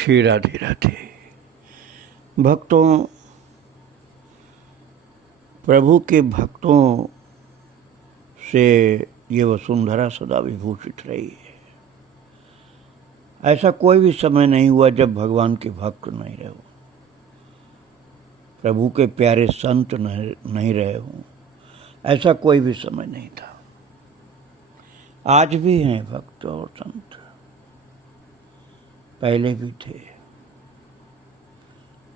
श्री राधे राधे। भक्तों, प्रभु के भक्तों से ये वसुंधरा सदा विभूषित रही है। ऐसा कोई भी समय नहीं हुआ जब भगवान के भक्त नहीं रहे हो, प्रभु के प्यारे संत नहीं रहे हों। ऐसा कोई भी समय नहीं था। आज भी हैं भक्त और संत, पहले भी थे।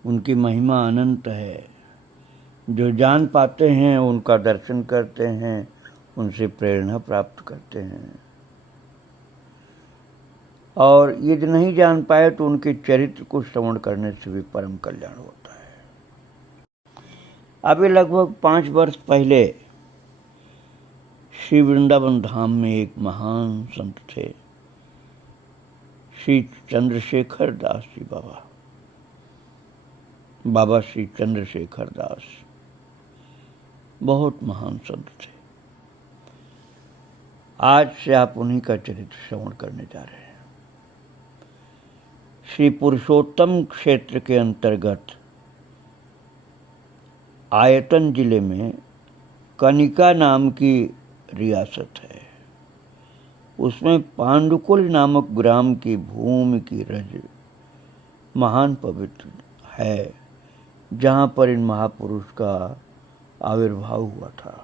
उनकी महिमा अनंत है। जो जान पाते हैं उनका दर्शन करते हैं, उनसे प्रेरणा प्राप्त करते हैं। और यदि नहीं जान पाए तो उनके चरित्र को श्रवण करने से भी परम कल्याण होता है। अभी लगभग 5 वर्ष पहले श्री वृंदावन धाम में एक महान संत थे, श्री चंद्रशेखर दास जी बाबा श्री चंद्रशेखर दास। बहुत महान संत थे। आज से आप उन्हीं का चरित्र श्रवण करने जा रहे हैं। श्री पुरुषोत्तम क्षेत्र के अंतर्गत आयतन जिले में कनिका नाम की रियासत है। उसमें पांडुकुल नामक ग्राम की भूमि की रज महान पवित्र है, जहाँ पर इन महापुरुष का आविर्भाव हुआ था।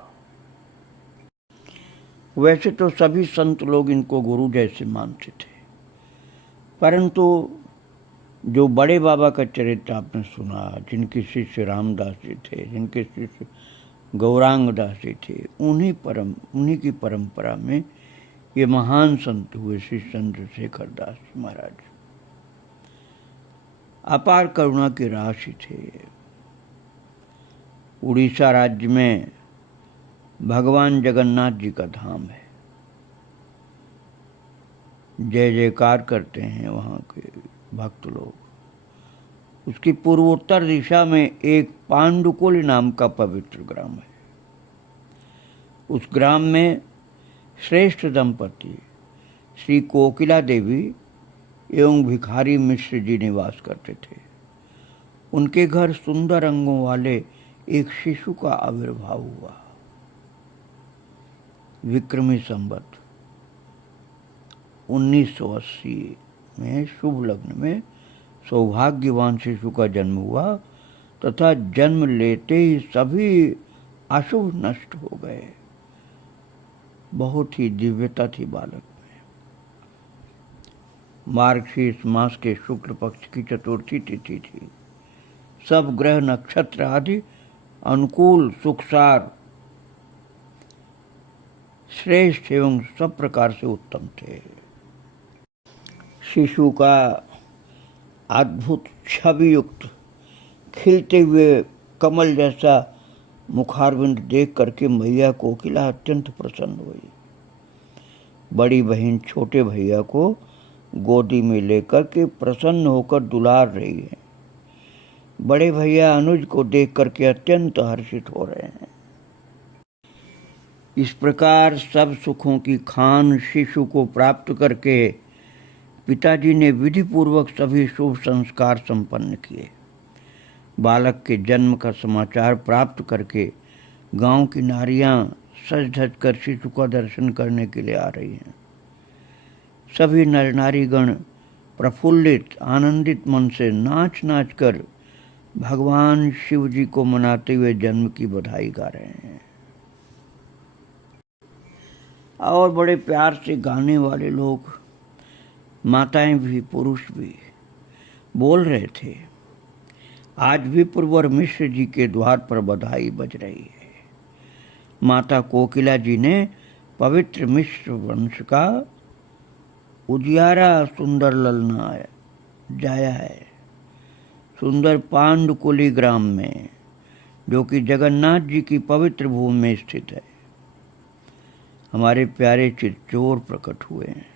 वैसे तो सभी संत लोग इनको गुरु जैसे मानते थे, परंतु जो बड़े बाबा का चरित्र आपने सुना, जिनके शिष्य रामदास जी थे, जिनके शिष्य गौरांग दास जी थे, उन्हीं की परंपरा में ये महान संत हुए श्री चंद्रशेखर दास जी महाराज। अपार करुणा के राशि थे। उड़ीसा राज्य में भगवान जगन्नाथ जी का धाम है। जय जयकार करते हैं वहाँ के भक्त लोग। उसकी पूर्वोत्तर दिशा में एक पांडुकुल नाम का पवित्र ग्राम है। उस ग्राम में श्रेष्ठ दंपति श्री कोकिला देवी एवं भिखारी मिश्र जी निवास करते थे। उनके घर सुंदर अंगों वाले एक शिशु का आविर्भाव हुआ। विक्रमी संवत 1980 में शुभ लग्न में सौभाग्यवान शिशु का जन्म हुआ तथा जन्म लेते ही सभी अशुभ नष्ट हो गए। बहुत ही दिव्यता थी बालक में। मार्गशीर्ष मास के शुक्ल पक्ष की चतुर्थी तिथि थी। सब ग्रह नक्षत्र आदि अनुकूल सुखसार श्रेष्ठ एवं सब प्रकार से उत्तम थे। शिशु का अद्भुत छवि युक्त खिलते हुए कमल जैसा मुखारविंद देख करके मैया कोकिला अत्यंत प्रसन्न हुई। बड़ी बहन छोटे भैया को गोदी में लेकर के प्रसन्न होकर दुलार रही है। बड़े भैया अनुज को देख करके अत्यंत हर्षित हो रहे हैं। इस प्रकार सब सुखों की खान शिशु को प्राप्त करके पिताजी ने विधि पूर्वक सभी शुभ संस्कार संपन्न किए। बालक के जन्म का समाचार प्राप्त करके गांव की नारियां सज धज कर शिशु का दर्शन करने के लिए आ रही हैं। सभी नर नारीगण प्रफुल्लित आनंदित मन से नाच नाच कर भगवान शिव जी को मनाते हुए जन्म की बधाई गा रहे हैं। और बड़े प्यार से गाने वाले लोग, माताएं भी पुरुष भी बोल रहे थे। आज भी पुरवर मिश्र जी के द्वार पर बधाई बज रही है। माता कोकिला जी ने पवित्र मिश्र वंश का उजियारा सुंदर ललना जाया है। सुंदर पांडुकुली ग्राम में, जो कि जगन्नाथ जी की पवित्र भूमि में स्थित है, हमारे प्यारे चितचोर प्रकट हुए हैं।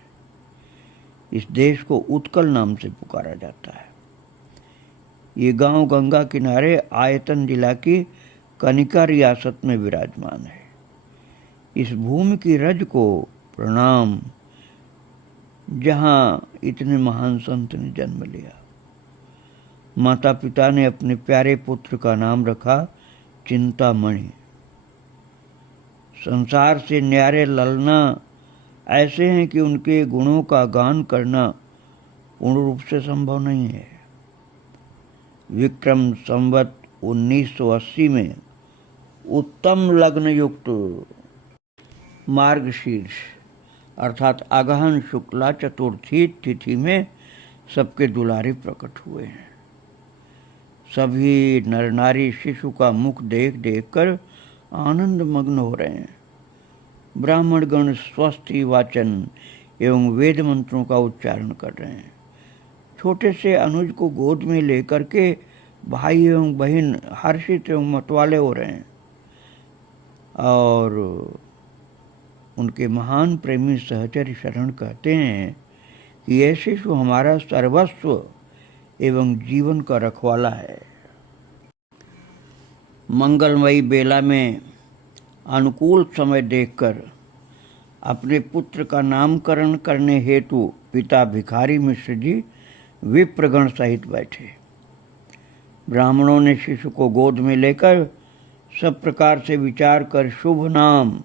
इस देश को उत्कल नाम से पुकारा जाता है। ये गांव गंगा किनारे आयतन जिला की कनिका रियासत में विराजमान है। इस भूमि की रज को प्रणाम, जहाँ इतने महान संत ने जन्म लिया। माता पिता ने अपने प्यारे पुत्र का नाम रखा चिंतामणि। संसार से न्यारे ललना ऐसे हैं कि उनके गुणों का गान करना पूर्ण रूप से संभव नहीं है। विक्रम संवत 1980 में उत्तम लग्न युक्त मार्गशीर्ष अर्थात अगहन शुक्ला चतुर्थी तिथि में सबके दुलारे प्रकट हुए हैं। सभी नर नारी शिशु का मुख देख देख कर आनंद मग्न हो रहे हैं। ब्राह्मण गण स्वस्ति वाचन एवं वेद मंत्रों का उच्चारण कर रहे हैं। छोटे से अनुज को गोद में लेकर के भाई एवं बहन हर्षित एवं मतवाले हो रहे हैं और उनके महान प्रेमी सहचर्य शरण कहते हैं कि यह शिशु हमारा सर्वस्व एवं जीवन का रखवाला है। मंगलमयी बेला में अनुकूल समय देखकर अपने पुत्र का नामकरण करने हेतु पिता भिखारी मिश्र जी विप्रगण सहित बैठे। ब्राह्मणों ने शिशु को गोद में लेकर सब प्रकार से विचार कर शुभ नाम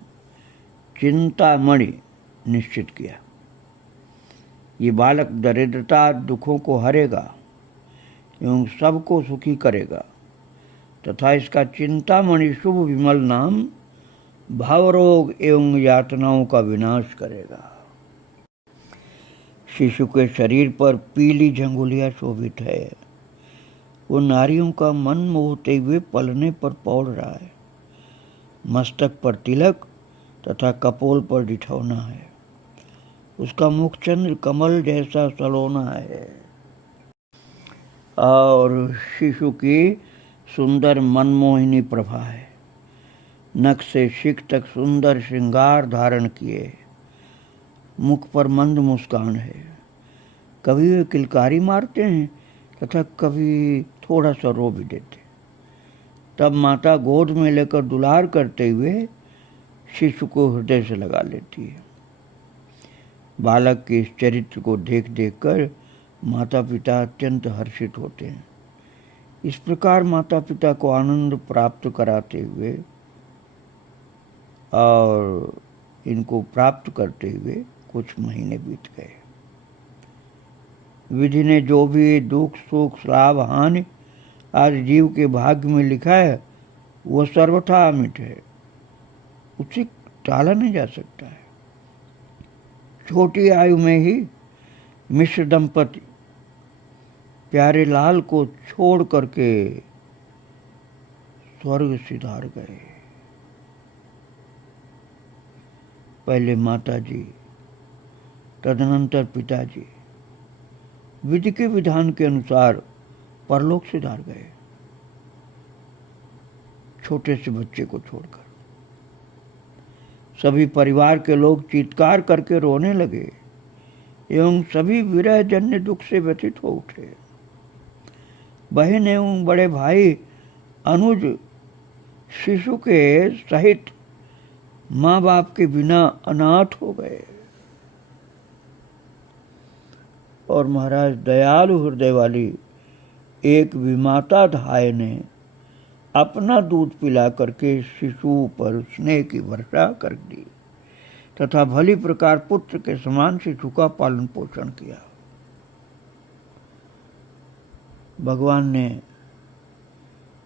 चिंतामणि निश्चित किया। ये बालक दरिद्रता दुखों को हरेगा एवं सबको सुखी करेगा तथा इसका चिंतामणि शुभ विमल नाम भावरोग एवं यातनाओं का विनाश करेगा। शिशु के शरीर पर पीली झंगुलियां शोभित है। वो नारियों का मन मोहते हुए पलने पर पौड़ रहा है। मस्तक पर तिलक तथा कपोल पर डिठौना है। उसका मुख चंद्र कमल जैसा सलोना है और शिशु की सुंदर मनमोहिनी प्रभा है। नख से शिख तक सुंदर श्रृंगार धारण किए, मुख पर मंद मुस्कान है। कभी वे किलकारी मारते हैं तथा कभी थोड़ा सा रो भी देते। तब माता गोद में लेकर दुलार करते हुए शिशु को हृदय से लगा लेती है। बालक के इस चरित्र को देख देख कर माता पिता अत्यंत हर्षित होते हैं। इस प्रकार माता पिता को आनंद प्राप्त कराते हुए और इनको प्राप्त करते हुए कुछ महीने बीत गए। विधि ने जो भी दुख सुख लाभ हानि आज जीव के भाग्य में लिखा है वह सर्वथा अमिट है, उसे टाला नहीं जा सकता है। छोटी आयु में ही मिश्र दंपति प्यारे लाल को छोड़ करके स्वर्ग सिधार गए। पहले माता जी, तदनंतर पिताजी विधि के विधान के अनुसार परलोक सिधार गए, छोटे से बच्चे को छोड़कर। सभी परिवार के लोग चीत्कार करके रोने लगे एवं सभी विरह जन्य दुख से व्यथित हो उठे। बहन एवं बड़े भाई अनुज शिशु के सहित माँ बाप के बिना अनाथ हो गए और महाराज दयालु हृदय वाली एक विमाता धाय ने अपना दूध पिला करके शिशु पर स्नेह की वर्षा कर दी तथा भली प्रकार पुत्र के समान शिशु का पालन पोषण किया। भगवान ने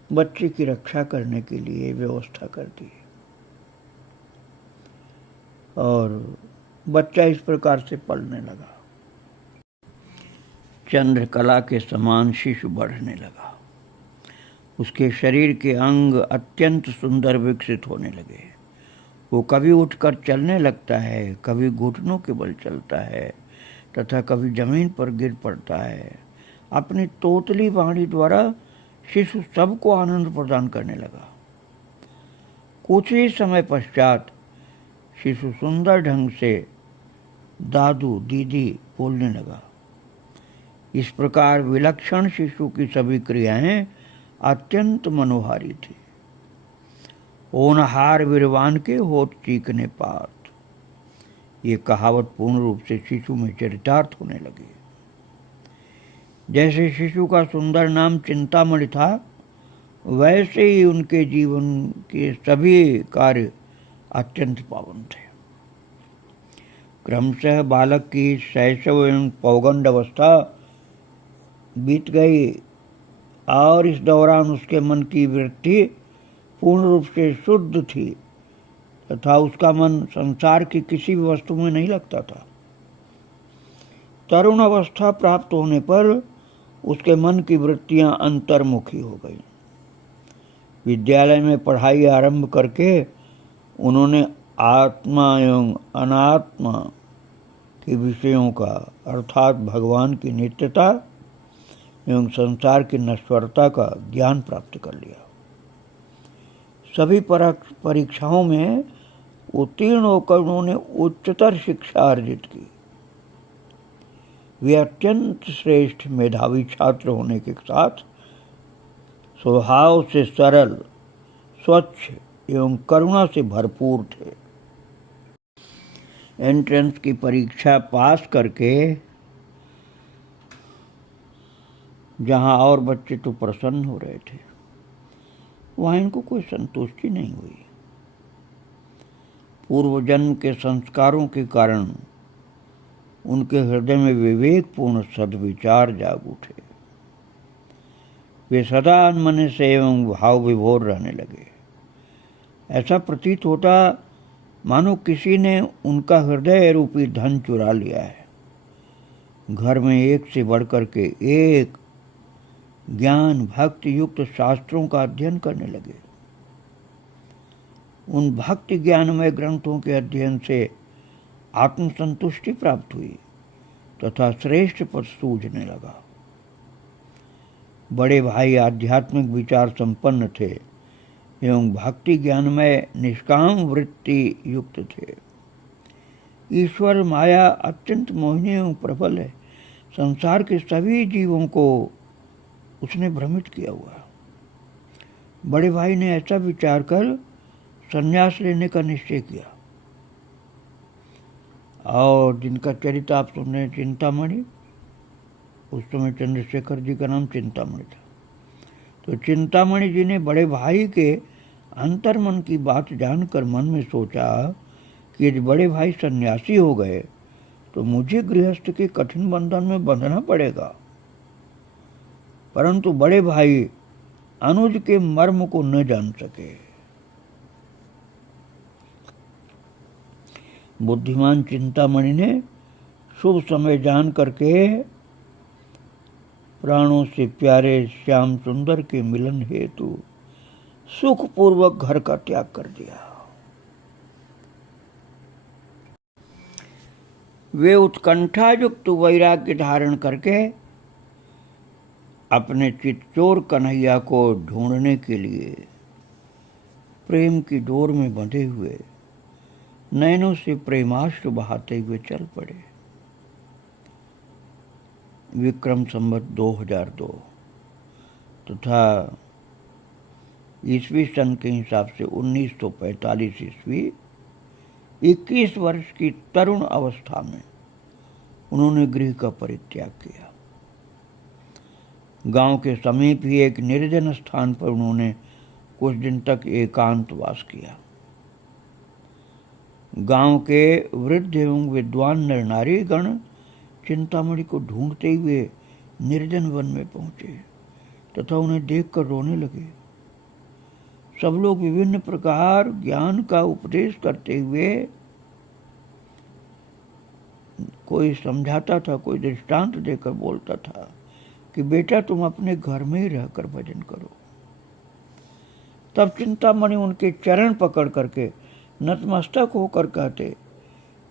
बच्चे की रक्षा करने के लिए व्यवस्था कर दी और बच्चा इस प्रकार से पलने लगा। चंद्रकला के समान शिशु बढ़ने लगा। उसके शरीर के अंग अत्यंत सुंदर विकसित होने लगे। वो कभी उठकर चलने लगता है, कभी घुटनों के बल चलता है तथा कभी जमीन पर गिर पड़ता है। अपनी तोतली वाणी द्वारा शिशु सबको आनंद प्रदान करने लगा। कुछ ही समय पश्चात शिशु सुंदर ढंग से दादू दीदी बोलने लगा। इस प्रकार विलक्षण शिशु की सभी क्रियाएं अत्यंत मनोहारी थी। होनहार विरवान के होठ चीखने पात, ये कहावत पूर्ण रूप से शिशु में चरितार्थ होने लगी। जैसे शिशु का सुंदर नाम चिंतामणि था, वैसे ही उनके जीवन के सभी कार्य अत्यंत पावन थे। क्रमशः बालक की शैशव एवं पौगंड अवस्था बीत गई और इस दौरान उसके मन की वृत्ति पूर्ण रूप से शुद्ध थी तथा उसका मन संसार की किसी भी वस्तु में नहीं लगता था। तरुण अवस्था प्राप्त होने पर उसके मन की वृत्तियां अंतर्मुखी हो गई। विद्यालय में पढ़ाई आरंभ करके उन्होंने आत्मा एवं अनात्मा के विषयों का अर्थात भगवान की नित्यता एवं संसार की नश्वरता का ज्ञान प्राप्त कर लिया। सभी परीक्षाओं में उत्तीर्ण होकर उन्होंने उच्चतर शिक्षा अर्जित की। वे अत्यंत श्रेष्ठ मेधावी छात्र होने के साथ स्वभाव से सरल, स्वच्छ एवं करुणा से भरपूर थे। एंट्रेंस की परीक्षा पास करके जहां और बच्चे तो प्रसन्न हो रहे थे, वहां इनको कोई संतुष्टि नहीं हुई। पूर्व जन्म के संस्कारों के कारण उनके हृदय में विवेकपूर्ण सद्विचार जाग उठे। वे सदा अनमने से एवं भाव विभोर रहने लगे। ऐसा प्रतीत होता मानो किसी ने उनका हृदय रूपी धन चुरा लिया है। घर में एक से बढ़कर के एक ज्ञान भक्ति युक्त शास्त्रों का अध्ययन करने लगे। उन भक्ति ज्ञानमय ग्रंथों के अध्ययन से आत्मसंतुष्टि प्राप्त हुई तथा श्रेष्ठ पद सूझने लगा। बड़े भाई आध्यात्मिक विचार संपन्न थे एवं भक्ति ज्ञान में निष्काम वृत्ति युक्त थे। ईश्वर माया अत्यंत मोहिनी एवं प्रबल है। संसार के सभी जीवों को उसने भ्रमित किया हुआ। बड़े भाई ने ऐसा विचार कर संन्यास लेने का निश्चय किया और जिनका चरित्र आप सुन रहे हैं, चिंतामणि, उस समय चंद्रशेखर जी का नाम चिंतामणि था। तो चिंतामणि जी ने बड़े भाई के अंतर्मन की बात जानकर मन में सोचा कि यदि बड़े भाई सन्यासी हो गए तो मुझे गृहस्थ के कठिन बंधन में बंधना पड़ेगा। परंतु बड़े भाई अनुज के मर्म को न जान सके। बुद्धिमान चिंतामणि ने शुभ समय जान करके प्राणों से प्यारे श्याम सुंदर के मिलन हेतु सुखपूर्वक घर का त्याग कर दिया। वे उत्कंठा युक्त वैराग्य धारण करके अपने चितचोर कन्हैया को ढूंढने के लिए प्रेम की डोर में बंधे हुए नैनों से प्रेमाश्रु बहाते हुए चल पड़े। विक्रम संवत 2002 तथा ईस्वी सन के हिसाब से 1945 ईस्वी 21 वर्ष की तरुण अवस्था में उन्होंने गृह का परित्याग किया। गांव के समीप ही एक निर्जन स्थान पर उन्होंने कुछ दिन तक एकांतवास किया। गांव के वृद्ध एवं विद्वान नर नारी गण चिंतामणि को ढूंढते हुए निर्जन वन में पहुंचे तथा उन्हें देखकर रोने लगे। सब लोग विभिन्न प्रकार ज्ञान का उपदेश करते हुए, कोई समझाता था, कोई दृष्टांत देकर बोलता था कि बेटा तुम अपने घर में ही रहकर भजन करो। तब चिंतामणि उनके चरण पकड़ करके नतमस्तक होकर कहते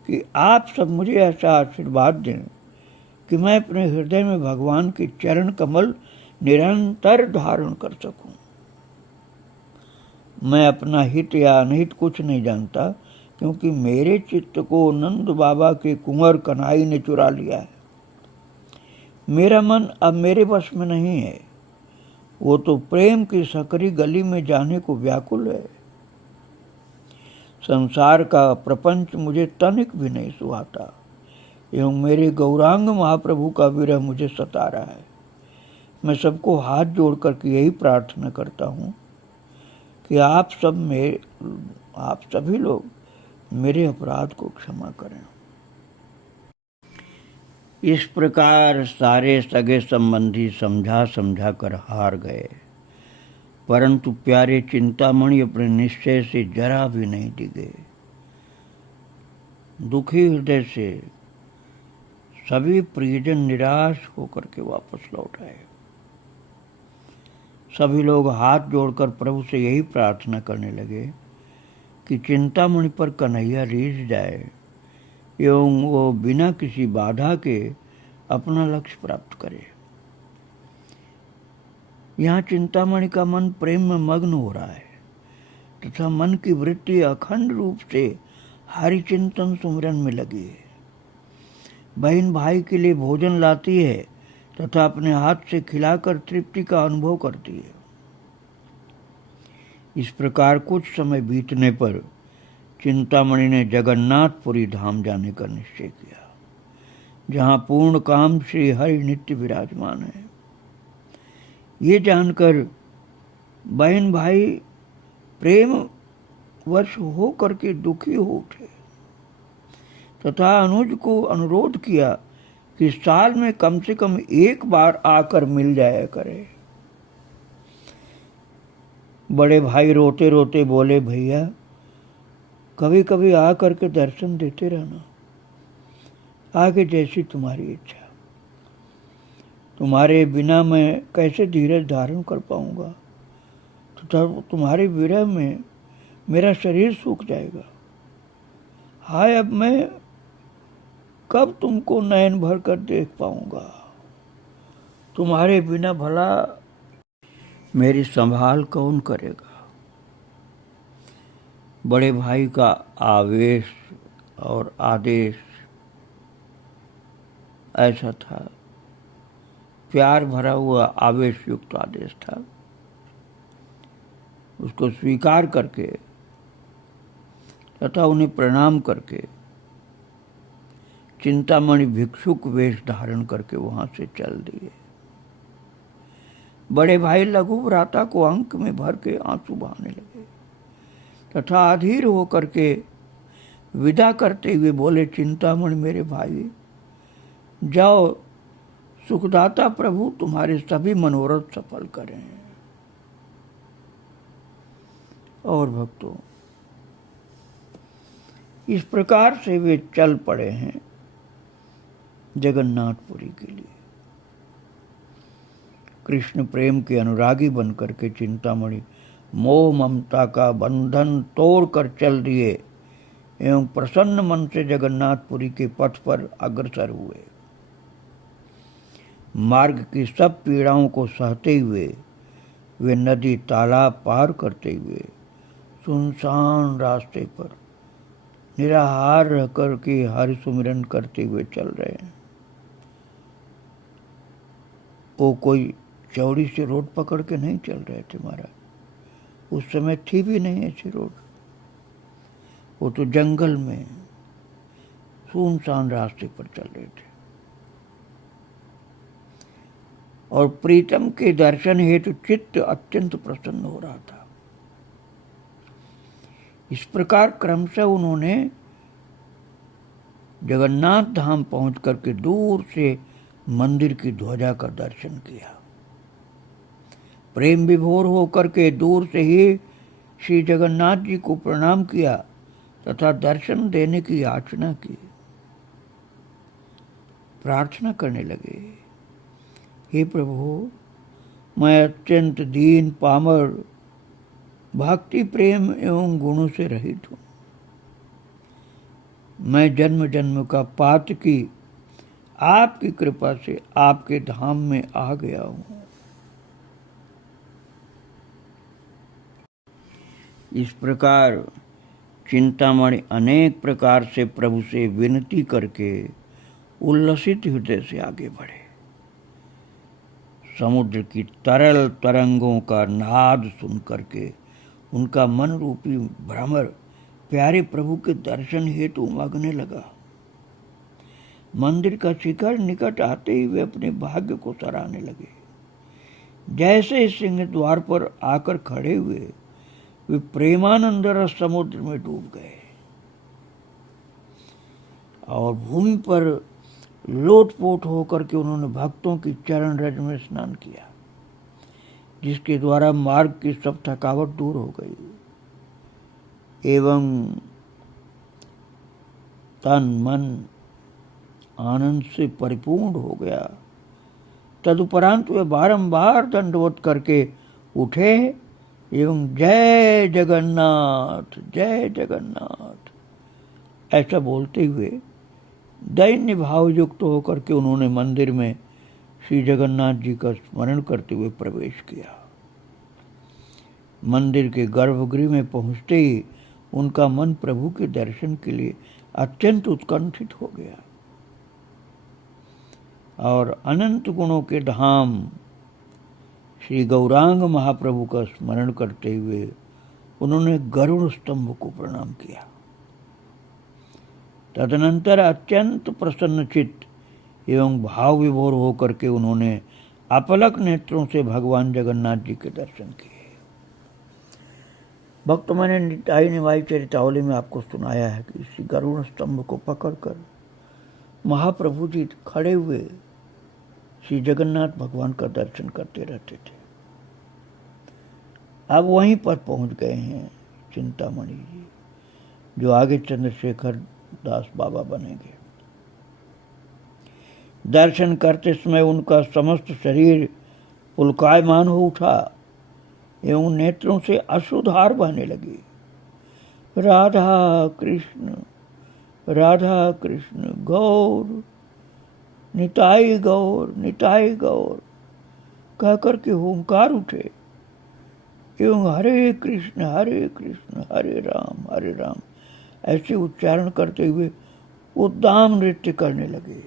कि आप सब मुझे ऐसा आशीर्वाद दें कि मैं अपने हृदय में भगवान के चरण कमल निरंतर धारण कर सकूं। मैं अपना हित या अनहित कुछ नहीं जानता, क्योंकि मेरे चित्त को नंद बाबा के कुंवर कन्हई ने चुरा लिया है। मेरा मन अब मेरे वश में नहीं है। वो तो प्रेम की सकरी गली में जाने को व्याकुल है। संसार का प्रपंच मुझे तनिक भी नहीं सुहाता एवं मेरे गौरांग महाप्रभु का विरह मुझे सता रहा है। मैं सबको हाथ जोड़ करके यही प्रार्थना करता हूँ कि आप सभी लोग मेरे अपराध को क्षमा करें। इस प्रकार सारे सगे संबंधी समझा समझा कर हार गए, परंतु प्यारे चिंतामणि अपने निश्चय से जरा भी नहीं डिगे। दुखी हृदय से सभी प्रियजन निराश होकर के वापस लौट आए। सभी लोग हाथ जोड़कर प्रभु से यही प्रार्थना करने लगे कि चिंतामणि पर कन्हैया रीझ जाए एवं वो बिना किसी बाधा के अपना लक्ष्य प्राप्त करे। यहाँ चिंतामणि का मन प्रेम में मग्न हो रहा है तथा मन की वृत्ति अखंड रूप से हरिचिंतन सुमिरन में लगी है। बहन भाई के लिए भोजन लाती है तथा अपने हाथ से खिलाकर तृप्ति का अनुभव करती है। इस प्रकार कुछ समय बीतने पर चिंतामणि ने जगन्नाथपुरी धाम जाने का निश्चय किया, जहाँ पूर्ण काम श्री हरि नित्य विराजमान है। ये जानकर बहन भाई प्रेम वश हो करके दुखी हो उठे तथा अनुज को अनुरोध किया कि साल में कम से कम एक बार आकर मिल जाया करे। बड़े भाई रोते रोते बोले, भैया कभी कभी आकर के दर्शन देते रहना, आगे जैसी तुम्हारी इच्छा। तुम्हारे बिना मैं कैसे धीरज धारण कर पाऊंगा, तो तुम्हारे विरह में मेरा शरीर सूख जाएगा। हाय, अब मैं कब तुमको नयन भर कर देख पाऊंगा। तुम्हारे बिना भला मेरी संभाल कौन करेगा। बड़े भाई का आवेश और आदेश ऐसा था, प्यार भरा हुआ आवेश युक्त आदेश था। उसको स्वीकार करके तथा उन्हें प्रणाम करके चिंतामणि भिक्षुक वेश धारण करके वहां से चल दिए। बड़े भाई लघु भ्राता को अंक में भर के आंसू बहाने लगे तथा अधीर होकर के विदा करते हुए बोले, चिंतामणि मेरे भाई, जाओ, सुखदाता प्रभु तुम्हारे सभी मनोरथ सफल करें। और भक्तों, इस प्रकार से वे चल पड़े हैं जगन्नाथपुरी के लिए। कृष्ण प्रेम के अनुरागी बनकर के चिंतामणि मोह ममता का बंधन तोड़कर चल दिए एवं प्रसन्न मन से जगन्नाथपुरी के पथ पर अग्रसर हुए। मार्ग की सब पीड़ाओं को सहते हुए वे नदी तालाब पार करते हुए सुनसान रास्ते पर निराहार रह कर के हरि सुमिरन करते हुए चल रहे हैं। वो कोई चौड़ी सी रोड पकड़ के नहीं चल रहे थे महाराज, उस समय थी भी नहीं ऐसी रोड। वो तो जंगल में सुनसान रास्ते पर चल रहे थे और प्रीतम के दर्शन हेतु चित्त अत्यंत प्रसन्न हो रहा था। इस प्रकार क्रमशः उन्होंने जगन्नाथ धाम पहुंच करके दूर से मंदिर की ध्वजा का दर्शन किया। प्रेम विभोर होकर के दूर से ही श्री जगन्नाथ जी को प्रणाम किया तथा दर्शन देने की याचना की। प्रार्थना करने लगे, हे प्रभु, मैं अत्यंत दीन पामर भक्ति प्रेम एवं गुणों से रहित हूँ। मैं जन्म जन्म का पातकी आपकी कृपा से आपके धाम में आ गया हूँ। इस प्रकार चिंतामणि अनेक प्रकार से प्रभु से विनती करके उल्लसित हृदय से आगे बढ़े। समुद्र की तरल तरंगों का नाद सुन करके उनका मन रूपी भ्रमर प्यारे प्रभु के दर्शन हेतु उमगने लगा। मंदिर का शिखर निकट आते ही वे अपने भाग्य को सराहने लगे जैसे सिंह द्वार पर आकर खड़े हुए वे प्रेमानंद रस समुद्र में डूब गए और भूमि पर लोटपोट होकर के उन्होंने भक्तों की चरण रज में स्नान किया, जिसके द्वारा मार्ग की सब थकावट दूर हो गई एवं तन मन आनंद से परिपूर्ण हो गया। तदुपरांत वे बारंबार दंडवत करके उठे एवं जय जगन्नाथ ऐसा बोलते हुए दैन्य भाव युक्त होकर के उन्होंने मंदिर में श्री जगन्नाथ जी का स्मरण करते हुए प्रवेश किया। मंदिर के गर्भगृह में पहुंचते ही उनका मन प्रभु के दर्शन के लिए अत्यंत उत्कंठित हो गया और अनंत गुणों के धाम श्री गौरांग महाप्रभु का स्मरण करते हुए उन्होंने गरुड़ स्तंभ को प्रणाम किया। तदनंतर अत्यंत प्रसन्नचित्त एवं भाव विभोर होकर के उन्होंने अपलक नेत्रों से भगवान जगन्नाथ जी के दर्शन किए। भक्त मैंने निताई निवाई चरितावली में आपको सुनाया है कि इसी गरुड़ स्तंभ को पकड़कर महाप्रभु जी खड़े हुए श्री जगन्नाथ भगवान का दर्शन करते रहते थे। अब वहीं पर पहुंच गए हैं चिंतामणि जी, जो आगे चंद्रशेखर दास बाबा बनेंगे। दर्शन करते समय उनका समस्त शरीर पुलकायमान हो उठा एवं नेत्रों से अश्रुधार बहने लगी। राधा कृष्ण गौर निताई गौर कहकर के हुंकार उठे एवं हरे कृष्ण हरे राम ऐसे उच्चारण करते हुए उद्दाम नृत्य करने लगे।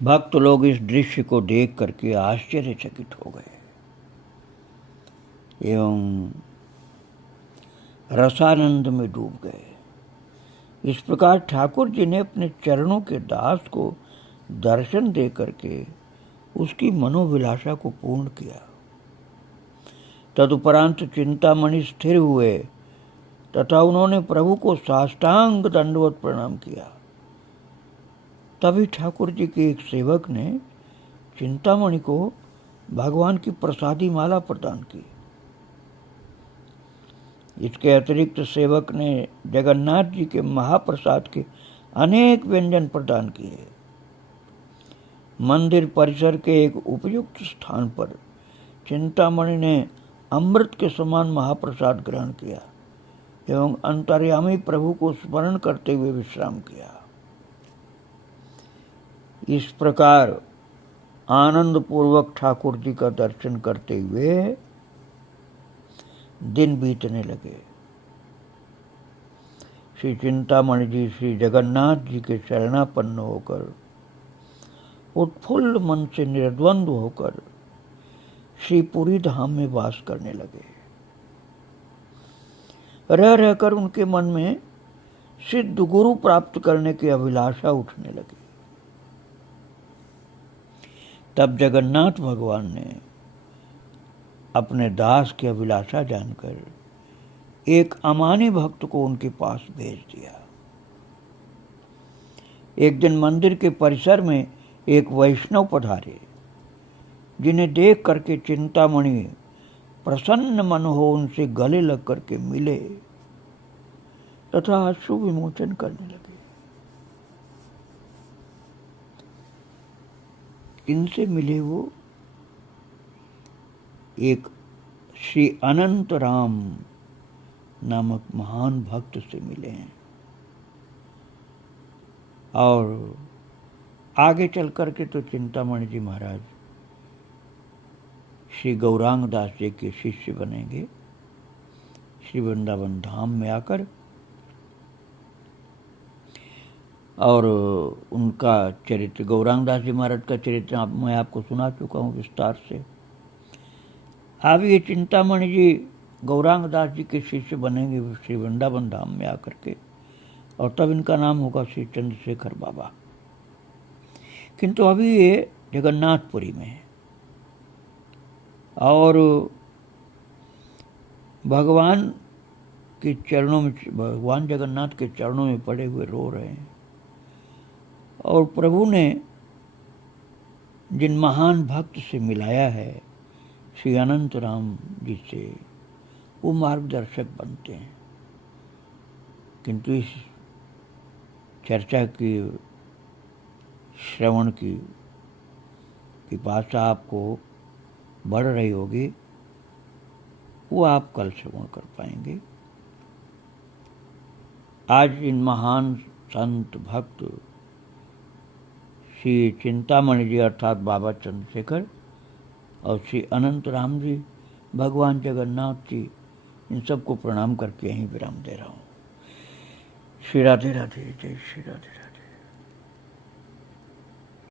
भक्त लोग इस दृश्य को देख करके आश्चर्यचकित हो गए एवं रसानंद में डूब गए। इस प्रकार ठाकुर जी ने अपने चरणों के दास को दर्शन दे करके उसकी मनोविलासा को पूर्ण किया। तदुपरांत चिंतामणि स्थिर हुए तथा उन्होंने प्रभु को साष्टांग दंडवत प्रणाम किया। तभी ठाकुर जी के एक सेवक ने चिंतामणि को भगवान की प्रसादी माला प्रदान की। इसके अतिरिक्त सेवक ने जगन्नाथ जी के महाप्रसाद के अनेक व्यंजन प्रदान किए। मंदिर परिसर के एक उपयुक्त स्थान पर चिंतामणि ने अमृत के समान महाप्रसाद ग्रहण किया एवं अंतर्यामी प्रभु को स्मरण करते हुए विश्राम किया। इस प्रकार आनंद पूर्वक ठाकुर जी का दर्शन करते हुए दिन बीतने लगे। श्री चिंतामणि जी श्री जगन्नाथ जी के शरणापन्न होकर उत्फुल्ल मन से निर्द्वंद्व होकर श्री पुरी धाम में वास करने लगे। रह रहकर उनके मन में सिद्ध गुरु प्राप्त करने की अभिलाषा उठने लगी। तब जगन्नाथ भगवान ने अपने दास की अभिलाषा जानकर एक अमानी भक्त को उनके पास भेज दिया। एक दिन मंदिर के परिसर में एक वैष्णव पधारे, जिन्हें देख करके चिंतामणि प्रसन्न मन हो उनसे गले लग करके मिले तथा अश्रु विमोचन करने लगे। इनसे मिले वो एक श्री अनंत राम नामक महान भक्त से मिले हैं और आगे चल करके तो चिंतामणि जी महाराज श्री गौरांग दास जी के शिष्य बनेंगे। श्री वृंदावन धाम में आकर और उनका चरित्र गौरांग दास जी महाराज का चरित्र मैं आपको सुना चुका हूँ विस्तार से। अब ये चिंतामणि जी गौरांग दास जी के शिष्य बनेंगे श्री वृंदावन धाम में आकर के, और तब इनका नाम होगा श्री चंद्रशेखर बाबा। किंतु अभी ये जगन्नाथपुरी में है। और भगवान के चरणों में, भगवान जगन्नाथ के चरणों में पड़े हुए रो रहे हैं। और प्रभु ने जिन महान भक्त से मिलाया है श्री अनंत राम जी से, वो मार्गदर्शक बनते हैं। किंतु इस चर्चा की श्रवण की पिपासा आपको बढ़ रही होगी, वो आप कल श्रवण कर पाएंगे। आज इन महान संत भक्त श्री चिंतामणि जी अर्थात बाबा चंद्रशेखर और श्री अनंत राम जी, भगवान जगन्नाथ जी, इन सबको प्रणाम करके यहीं विराम दे रहा हूँ। श्री राधे राधे, जय श्री राधे राधे।